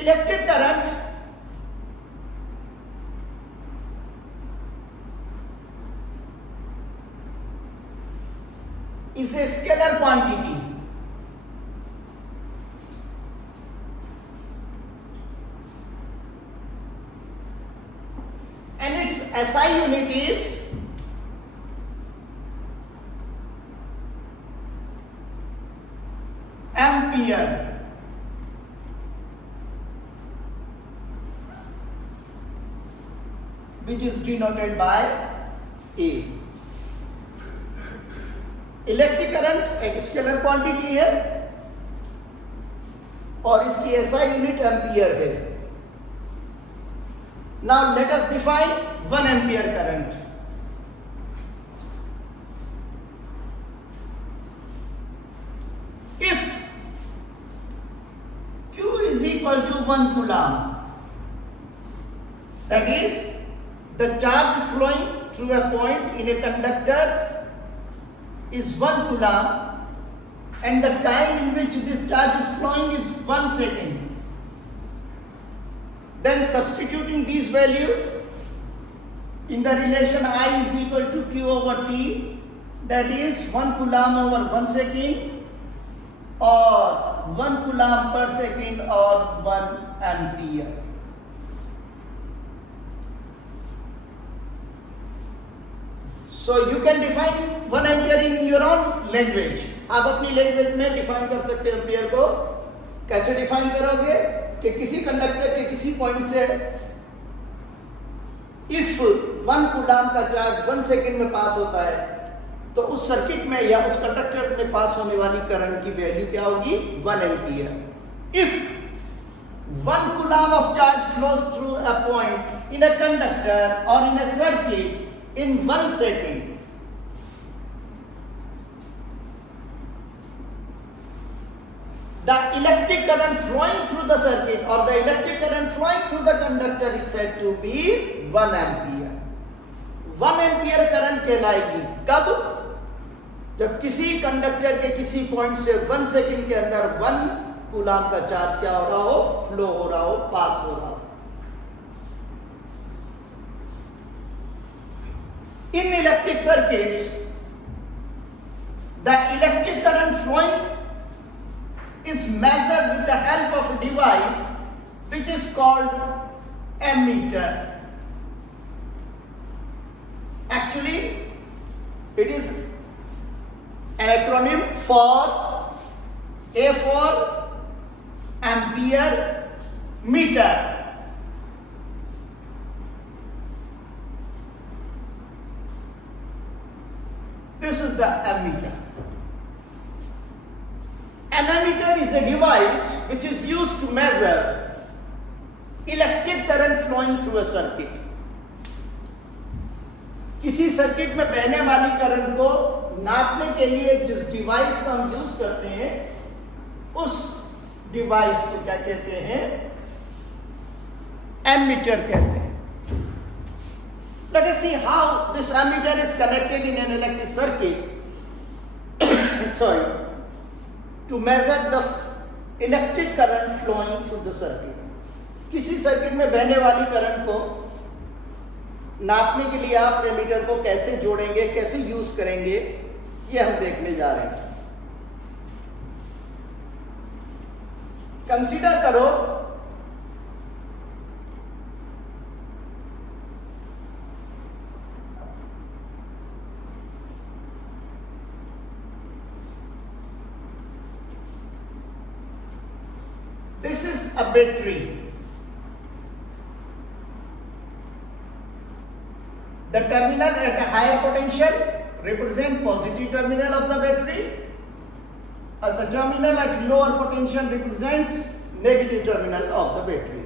Electric current is a scalar quantity and its SI unit is ampere, which is denoted by A. Electric current एक scalar quantity है और इसकी SI unit ampere है. Now let us define 1 ampere current. If Q is equal to 1 coulomb, that is the charge flowing through a point in a conductor is 1 coulomb and the time in which this charge is flowing is 1 second. Then substituting these value in the relation I is equal to Q over T, that is 1 coulomb over 1 second or 1 coulomb per second or 1 ampere. So you can define 1 ampere in your own language. आप अपनी लैंग्वेज में डिफाइन कर सकते हैं एम्पियर को. कैसे डिफाइन करोगे कि किसी कंडक्टर के किसी पॉइंट से इफ 1 कूलम्ब का चार्ज 1 सेकेंड में पास होता है तो उस सर्किट में या उस कंडक्टर में पास होने वाली करंट की वैल्यू क्या होगी? 1 ampere. If 1 coulomb of charge flows through a point in a conductor और इन a circuit in 1 second, the electric current flowing through the circuit or the electric current flowing through the conductor is said to be 1 ampere. 1 ampere current कहलाएगी कब? जब किसी कंडक्टर के किसी पॉइंट से 1 सेकेंड के अंदर 1 कूलम्ब का चार्ज क्या हो रहा हो? फ्लो हो रहा हो, पास हो रहा हो. In electric circuits, the electric current flowing is measured with the help of a device which is called ammeter. Actually, it is an acronym for A for ampere meter. This is the ammeter. An ammeter is a device which is used to measure electric current flowing through a circuit. किसी सर्किट में बहने वाली करंट को नापने के लिए जिस डिवाइस का हम यूज करते हैं उस डिवाइस को क्या कहते हैं? एमीटर कहते हैं. Let us see how this ammeter is connected in an electric circuit. Sorry, to measure the electric current flowing through the circuit. किसी सर्किट में बहने वाली करंट को नापने के लिए आप एमीटर को कैसे जोड़ेंगे, कैसे यूज करेंगे, ये हम देखने जा रहे हैं. कंसीडर करो this is a battery. The terminal at a higher potential represent positive terminal of the battery, and the terminal at lower potential represents negative terminal of the battery.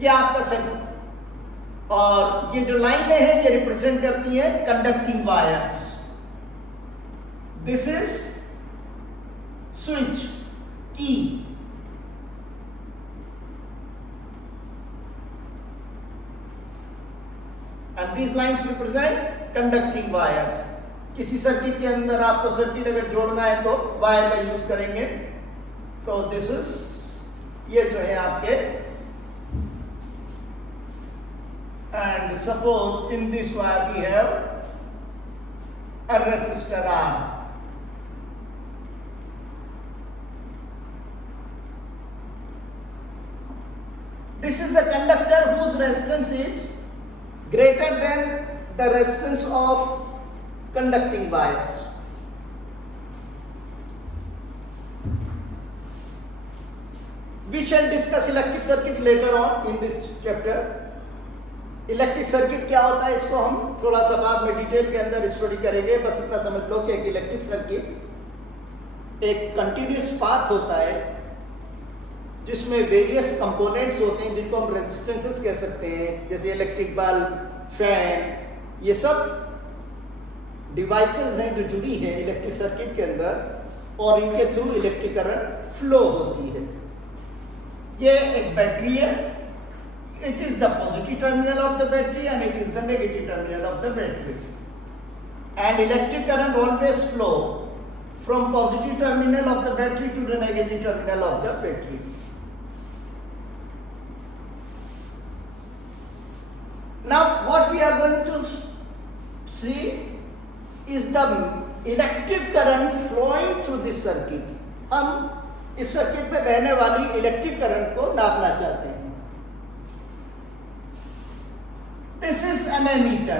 ये आपका सर्किट और ये जो लाइनें हैं ये रिप्रेजेंट करती हैं conducting wires. This is switch key. And these lines represent conducting wires. किसी सर्किट के अंदर आपको सर्किट अगर जोड़ना है तो वायर का यूज करेंगे. So this is, ये जो है आपके, and suppose in this wire we have a resistor R. This is a conductor whose resistance is greater than the resistance of conducting wires. We shall discuss electric circuit later on in this chapter. Electric circuit क्या होता है इसको हम थोड़ा सा बाद में डिटेल के अंदर स्टडी करेंगे. बस इतना समझ लो कि एक इलेक्ट्रिक सर्किट एक कंटिन्यूस पाथ होता है जिसमें वेरियस कंपोनेंट्स होते हैं जिनको हम रेजिस्टेंसेस कह सकते हैं, जैसे इलेक्ट्रिक बल्ब, फैन, ये सब डिवाइसेस हैं जो जुड़ी हैं इलेक्ट्रिक सर्किट के अंदर और इनके थ्रू इलेक्ट्रिक करंट फ्लो होती है. ये एक बैटरी है. It is the positive terminal of the battery and it is the negative terminal of the battery. And electric current always flow from positive terminal of the battery to the negative terminal of the battery. Now what we are going to see is the electric current flowing through this circuit. हम इस सर्किट में बहने वाली electric current को नापना चाहते हैं. This is an ammeter.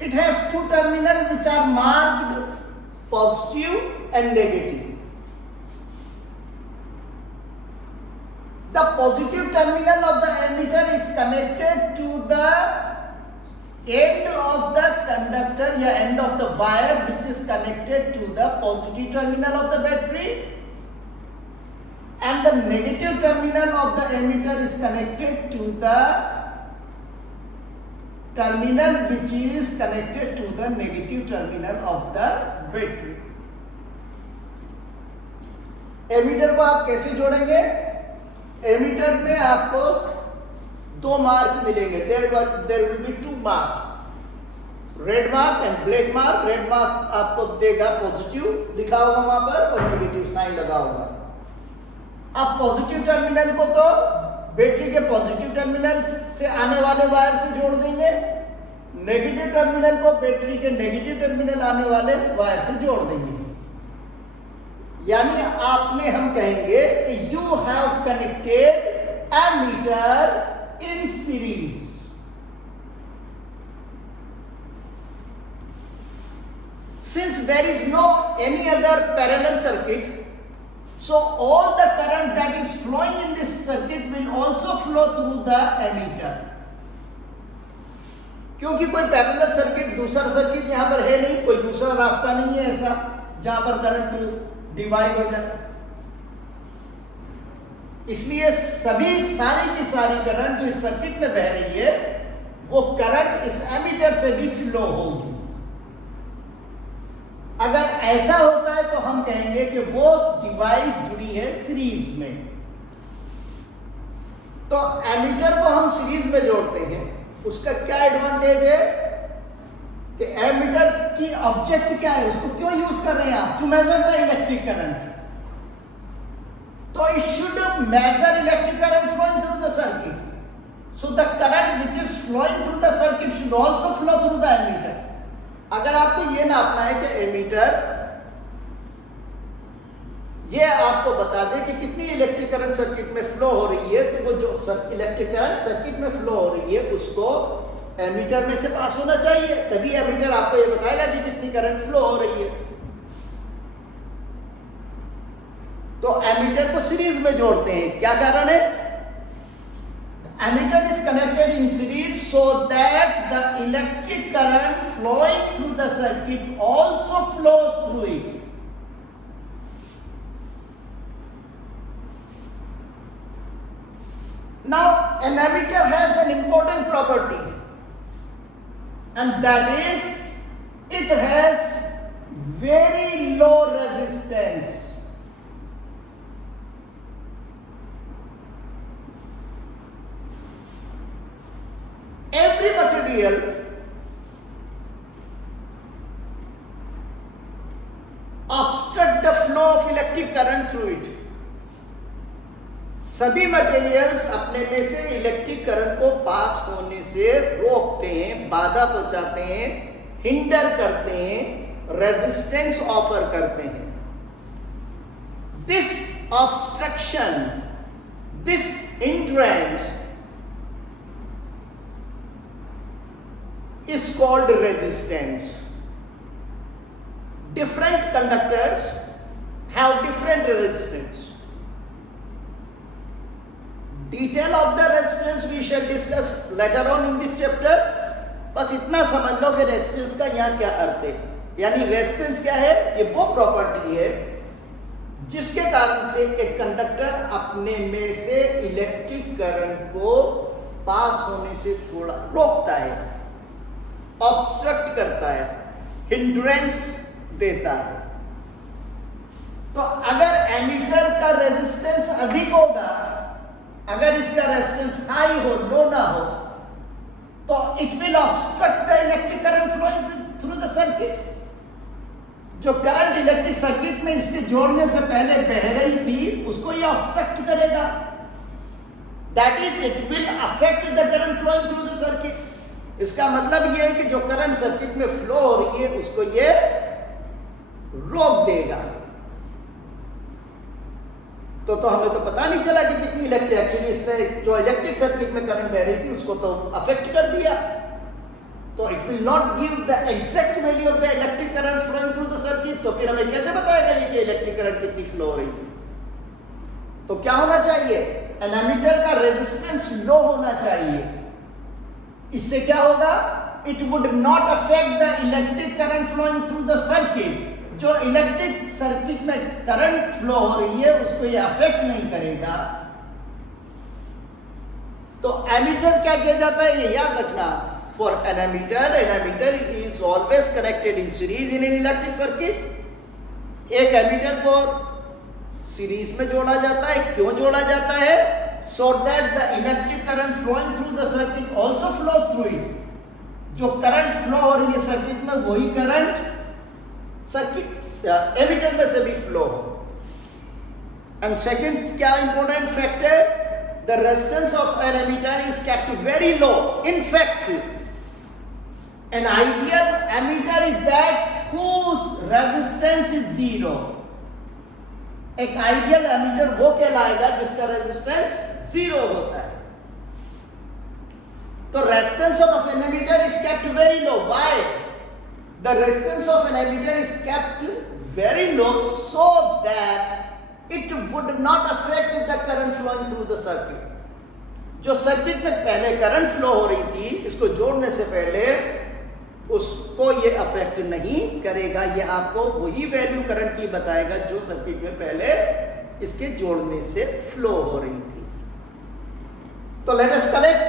It has two terminals which are marked positive and negative. The positive terminal of the ammeter is connected to the end of the conductor या end of the wire which is connected to the positive terminal of the battery, and the negative terminal of the ammeter is connected to the terminal which is connected to the negative terminal of the battery. Ammeter को आप कैसे जोड़ेंगे? एमीटर में आपको दो मार्क मिलेंगे. there will be two marks, red mark and black mark. Red mark आपको देगा पॉजिटिव लिखा होगा वहां पर और नेगेटिव साइन लगा होगा. आप पॉजिटिव टर्मिनल को तो बैटरी के पॉजिटिव टर्मिनल से आने वाले वायर से जोड़ देंगे, नेगेटिव टर्मिनल को बैटरी के नेगेटिव टर्मिनल आने वाले वायर से जोड़ देंगे. यानी आपने हम कहेंगे कि you have connected ammeter in series. Since there is no any other parallel circuit, so all the current that is flowing in this circuit will also flow through the ammeter. क्योंकि कोई पैरेलल सर्किट, दूसरा सर्किट यहाँ पर है नहीं, कोई दूसरा रास्ता नहीं है ऐसा जहां पर करंट डिवाइड हो जाए. इसलिए सारी की सारी करंट जो इस सर्किट में बह रही है वो करंट इस एमीटर से भी फ्लो होगी. अगर ऐसा होता है तो हम कहेंगे कि वो डिवाइस जुड़ी है सीरीज में. तो एमीटर को हम सीरीज में जोड़ते हैं. उसका क्या एडवांटेज है कि एमीटर की ऑब्जेक्ट क्या है, उसको क्यों यूज कर रहे हैं आप? To measure the electric current. तो it should measure electric current flowing through the circuit. So the current which is flowing through the circuit should also flow through the ammeter. अगर आपको ये नापना है कि एमीटर ये आपको बता दे कि कितनी इलेक्ट्रिक करंट सर्किट में फ्लो हो रही है, तो वो जो इलेक्ट्रिक करंट सर्किट में फ्लो हो रही है उसको एमीटर में से पास होना चाहिए. तभी एमीटर आपको ये बताएगा कि कितनी करंट फ्लो हो रही है. तो एमीटर को सीरीज में जोड़ते हैं. क्या कारण है? Ammeter is connected in series so that the electric current flowing through the circuit also flows through it. Now an ammeter has an important property, and that is it has very low resistance. Every material flow of electric current through it. सभी मटेरियल्स अपने में से electric current को पास होने से रोकते हैं, बाधा पहुंचाते हैं, हिंडर करते हैं, रेजिस्टेंस ऑफर करते हैं। This obstruction, this hindrance is called resistance. Different conductors have different resistance. Detail of the resistance we shall discuss later on in this chapter. बस इतना समझ लो कि रेजिस्टेंस का यहाँ क्या अर्थ है। यानी रेजिस्टेंस क्या है? ये वो प्रॉपर्टी है जिसके कारण से एक कंडक्टर अपने में से इलेक्ट्रिक करंट को पास होने से थोड़ा रोकता है, ऑब्स्ट्रक्ट करता है, हिंड्रेंस देता है। तो अगर एमीटर का रेजिस्टेंस अधिक होगा, अगर इसका रेजिस्टेंस हाई हो, लो ना हो, तो it will obstruct the electric current flowing through the circuit. जो करंट इलेक्ट्रिक सर्किट में इसके जोड़ने से पहले बह रही थी, उसको ये ऑब्स्ट्रक्ट करेगा। That is it will affect the current flowing through the circuit. इसका मतलब ये है कि जो करंट सर्किट में फ्लो हो रही है उसको ये रोक देगा। तो हमें तो पता नहीं चला कि कितनी इलेक्ट्रिक, एक्चुअली इसने जो इलेक्ट्रिक सर्किट में करंट बह रही थी उसको तो अफेक्ट कर दिया। तो it will not give the exact value of the electric current flowing through the circuit. तो फिर हमें कैसे बताएगा ये कि इलेक्ट्रिक करंट कितनी फ्लो हो रही थी? तो क्या होना चाहिए? एन एमीटर का रेजिस्टेंस लो होना चाहिए। इससे क्या होगा? It would not affect the electric current flowing through the circuit. जो इलेक्ट्रिक सर्किट में करंट फ्लो हो रही है उसको ये अफेक्ट नहीं करेगा। तो एमीटर क्या किया जाता है ये याद रखना। For an ammeter is always connected in series in an electric circuit. एक एमीटर को सीरीज में जोड़ा जाता है। क्यों जोड़ा जाता है? so that the electric current flowing through the circuit also flows through it. जो करंट फ्लो हो रही है सर्किट में वही करंट सर्किट एमीटर में से भी फ्लो हो। एंड सेकंड क्या इंपॉर्टेंट फैक्ट है? The resistance of an ammeter is kept very low. In fact an ideal ammeter is that whose resistance is zero. एक आइडियल एमीटर वो कहलाएगा जिसका रेजिस्टेंस जीरो होता है। तो resistance of an ammeter is kept very low. Why? The resistance of an ammeter is kept very low so that it would not affect the current flowing through the circuit. जो सर्किट में पहले current flow हो रही थी, इसको जोड़ने से पहले उसको ये अफेक्ट नहीं करेगा। ये आपको वही वैल्यू करंट की बताएगा जो सर्किट में पहले इसके जोड़ने से फ्लो हो रही थी। तो let us collect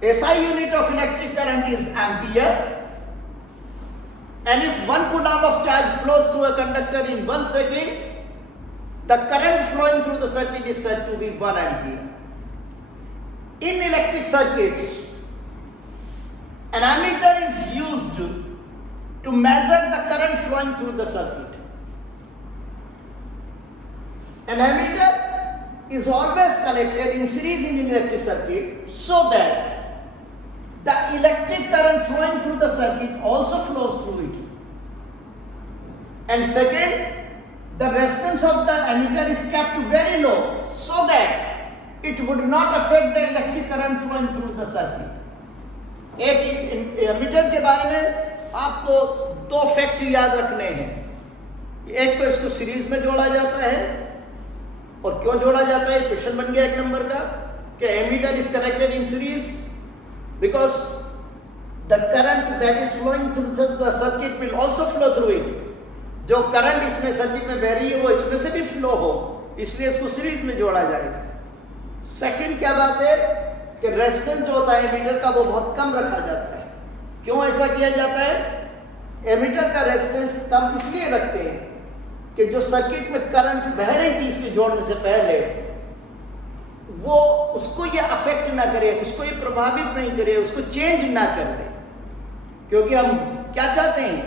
SI unit of electric current is ampere, and if 1 coulomb of charge flows through a conductor in 1 second, the current flowing through the circuit is said to be 1 ampere. In electric circuits, an ammeter is used to measure the current flowing through the circuit. An ammeter is always connected in series in an electric circuit so that the electric current flowing through the circuit also flows through it. And second, the resistance of the ammeter is kept very low so that it would not affect the electric current flowing through the circuit. एक एमीटर के बारे में आपको दो फैक्ट याद रखने हैं। एक तो इसको सीरीज में जोड़ा जाता है, और क्यों जोड़ा जाता है क्वेश्चन बन गया 1 नंबर का कि ammeter is connected in series because the current that is flowing through the circuit will also flow through it. जो करंट इसमें सर्किट में बह रही है वो इसमें से भी फ्लो हो, इसलिए इसको सीरीज में जोड़ा जाएगा। सेकंड क्या बात है कि रेजिस्टेंस जो होता है एमीटर का वो बहुत कम रखा जाता है। क्यों ऐसा किया जाता है? एमीटर का रेजिस्टेंस कम इसलिए रखते हैं कि जो सर्किट में करंट बह रही थी इसके जोड़ने से पहले, वो उसको ये अफेक्ट ना करे, उसको ये प्रभावित नहीं करे, उसको चेंज ना कर दे। क्योंकि हम क्या चाहते हैं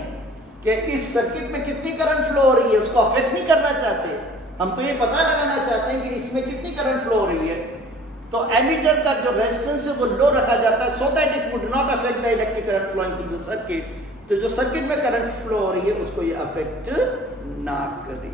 कि इस सर्किट में कितनी करंट फ्लो हो रही है, उसको अफेक्ट नहीं करना चाहते, हम तो ये पता लगाना चाहते हैं कि इसमें कितनी करंट फ्लो हो रही है। तो एमीटर का जो रेजिस्टेंस है वो लो रखा जाता है, so that it would not affect the electric current flowing through the circuit. तो जो सर्किट में करंट फ्लो हो रही है उसको ये अफेक्ट ना करे।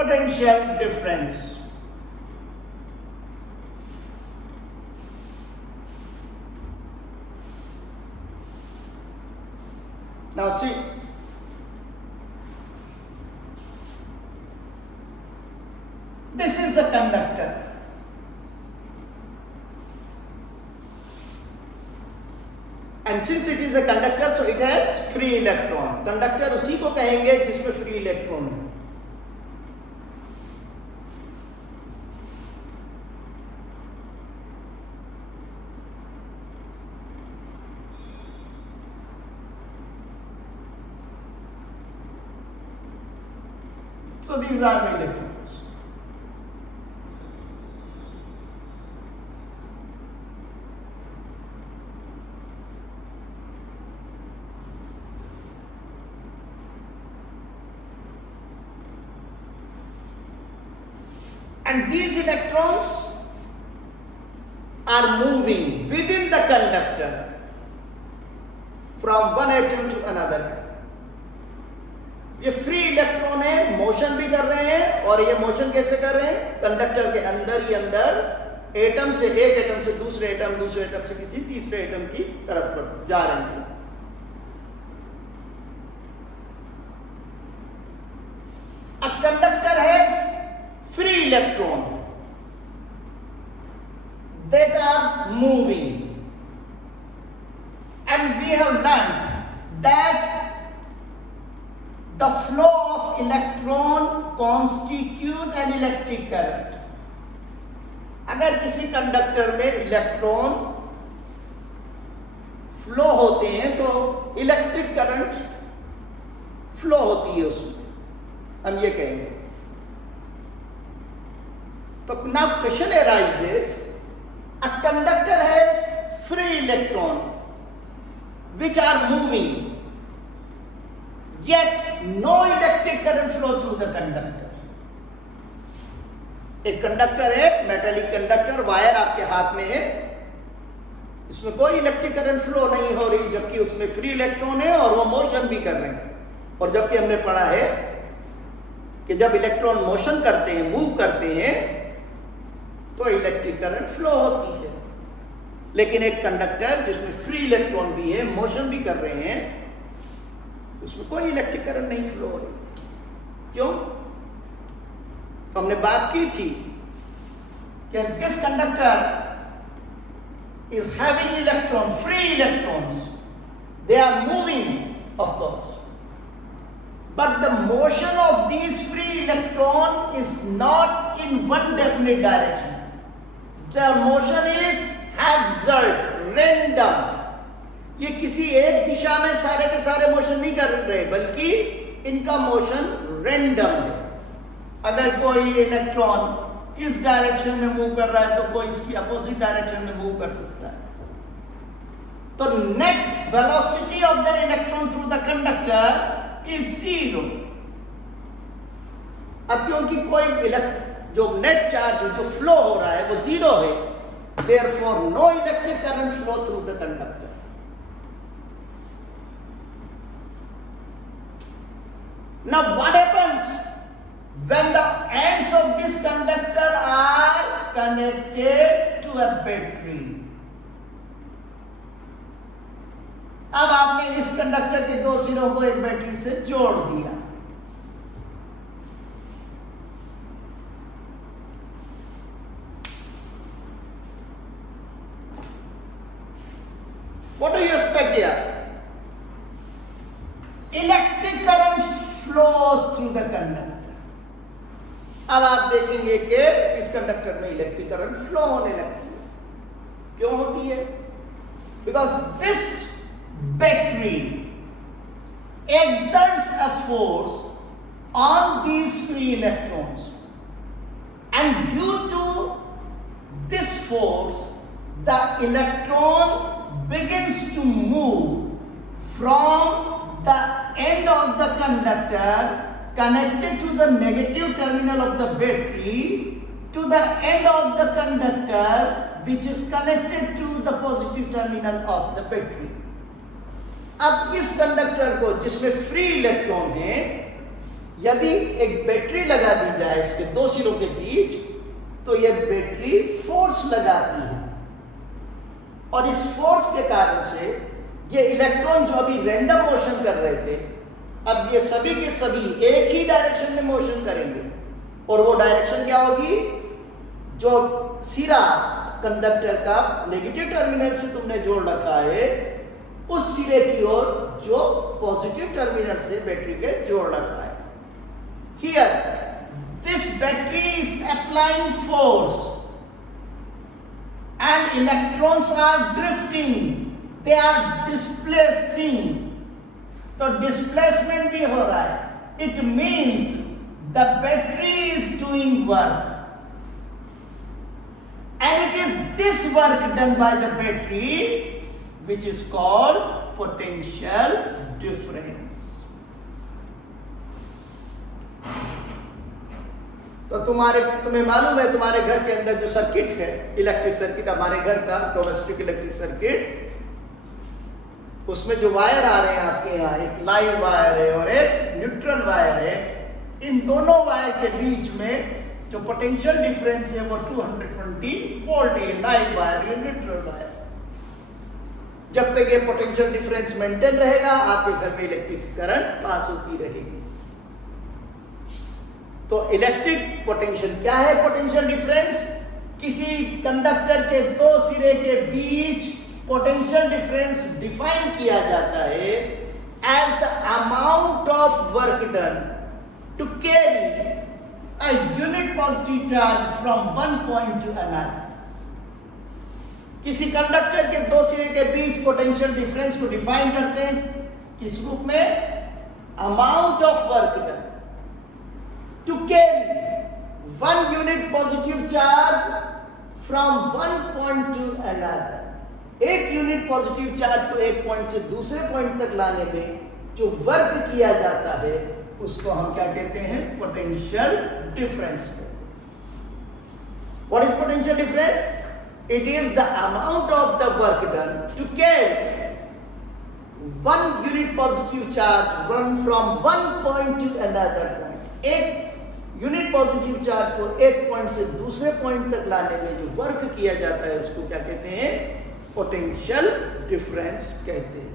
Potential difference. Now see, this is a conductor. And since it is a conductor, so it has free electron. Conductor उसी को कहेंगे जिसमें free electron है। So these are the electrons. And these electrons are moving within the conductor from one atom to another. ये free electron है, मोशन भी कर रहे हैं, और ये मोशन कैसे कर रहे हैं, कंडक्टर के अंदर ही अंदर एटम से, एक एटम से दूसरे एटम, दूसरे एटम से किसी तीसरे एटम की तरफ जा रहे हैं। A conductor has free electron that are moving, and we have learned that the flow of electron constitute an electric current. अगर किसी कंडक्टर में इलेक्ट्रॉन फ्लो होते हैं तो इलेक्ट्रिक करंट फ्लो होती है उसमें, हम ये कहेंगे। तो now question arises, a conductor has free electron which are moving, yet no electric current flow through the conductor. एक कंडक्टर है, मेटालिक कंडक्टर, वायर आपके हाथ में है, इसमें कोई इलेक्ट्रिक करंट फ्लो नहीं हो रही, जबकि उसमें फ्री इलेक्ट्रॉन है और वो मोशन भी कर रहे हैं। और जबकि हमने पढ़ा है कि जब इलेक्ट्रॉन मोशन करते हैं, मूव करते हैं, तो इलेक्ट्रिक करंट फ्लो होती है। लेकिन एक कंडक्टर जिसमें फ्री इलेक्ट्रॉन भी है, मोशन भी कर रहे हैं, उसमें कोई इलेक्ट्रिक करंट नहीं फ्लो हो रही। क्यों? तो हमने बात की थी कि this conductor is having electron, free electrons, they are moving of course, but the motion of these free electron is not in one definite direction. The motion is hazard, random. ये किसी एक दिशा में सारे के सारे मोशन नहीं कर रहे, बल्कि इनका मोशन रैंडम है. अगर कोई इलेक्ट्रॉन इस डायरेक्शन में मूव कर रहा है तो कोई इसकी अपोजिट डायरेक्शन में मूव कर सकता है. तो net velocity of the electron through the conductor is zero. अब क्योंकि कोई जो नेट चार्ज जो फ्लो हो रहा है वो जीरो है, therefore no electric current flow through the conductor. Now what happens when the ends of this conductor are connected to a battery? अब आपने इस कंडक्टर के दो सिरों को एक बैटरी से जोड़ दिया. What do you expect here? Through the conductor. अब आप देखेंगे कि इस कंडक्टर में इलेक्ट्रिक करंट फ्लो होने लगती है। क्यों होती है? Because this battery exerts a force on these free electrons, and due to this force the electron begins to move from the end of the conductor connected to the negative terminal of the battery to the end of the conductor which is connected to the positive terminal of the battery. अब इस कंडक्टर को जिसमें free electron है, यदि एक बैटरी लगा दी जाए इसके दो सिरों के बीच, तो यह बैटरी फोर्स लगाती है, और इस फोर्स के कारण से ये इलेक्ट्रॉन जो अभी रैंडम मोशन कर रहे थे, अब ये सभी के सभी एक ही डायरेक्शन में मोशन करेंगे। और वो डायरेक्शन क्या होगी? जो सिरा कंडक्टर का नेगेटिव टर्मिनल से तुमने जोड़ रखा है, उस सिरे की ओर जो पॉजिटिव टर्मिनल से बैटरी के जोड़ रखा है। Here this battery is applying force and electrons are drifting, they are displacing. तो डिस्प्लेसमेंट भी हो रहा है। It means the battery is doing work, and it is this work done by the battery which is called potential difference. तो तुम्हें मालूम है तुम्हारे घर के अंदर जो सर्किट है, इलेक्ट्रिक सर्किट, हमारे घर का डोमेस्टिक इलेक्ट्रिक सर्किट, उसमें जो वायर आ रहे हैं आपके यहाँ, एक लाइव वायर है और एक न्यूट्रल वायर है। इन दोनों वायर के बीच में जो पोटेंशियल डिफरेंस है वो 220 वोल्ट है, लाइव वायर या न्यूट्रल वायर। जब तक ये पोटेंशियल डिफरेंस मेंटेन रहेगा, आपके घर में इलेक्ट्रिक करंट पास होती रहेगी। तो इलेक्ट्रिक पोटेंशियल क्या है? पोटेंशियल डिफरेंस किसी कंडक्टर के दो सिरे के बीच पोटेंशियल डिफरेंस डिफाइन किया जाता है as the amount of work done to carry a unit positive charge from one point to another. किसी कंडक्टर के दो सिरे के बीच पोटेंशियल डिफरेंस को डिफाइन करते हैं किस रूप में? Amount of work done to carry one unit positive charge from one point to another. एक यूनिट पॉजिटिव चार्ज को एक पॉइंट से दूसरे पॉइंट तक लाने में जो वर्क किया जाता है उसको हम क्या कहते हैं? Potential difference. What is potential difference? It is the amount of the work done to carry one unit positive charge one from one point to another point. एक यूनिट पॉजिटिव चार्ज को एक पॉइंट से दूसरे पॉइंट तक लाने में जो वर्क किया जाता है उसको क्या कहते हैं? पोटेंशियल डिफरेंस कहते हैं।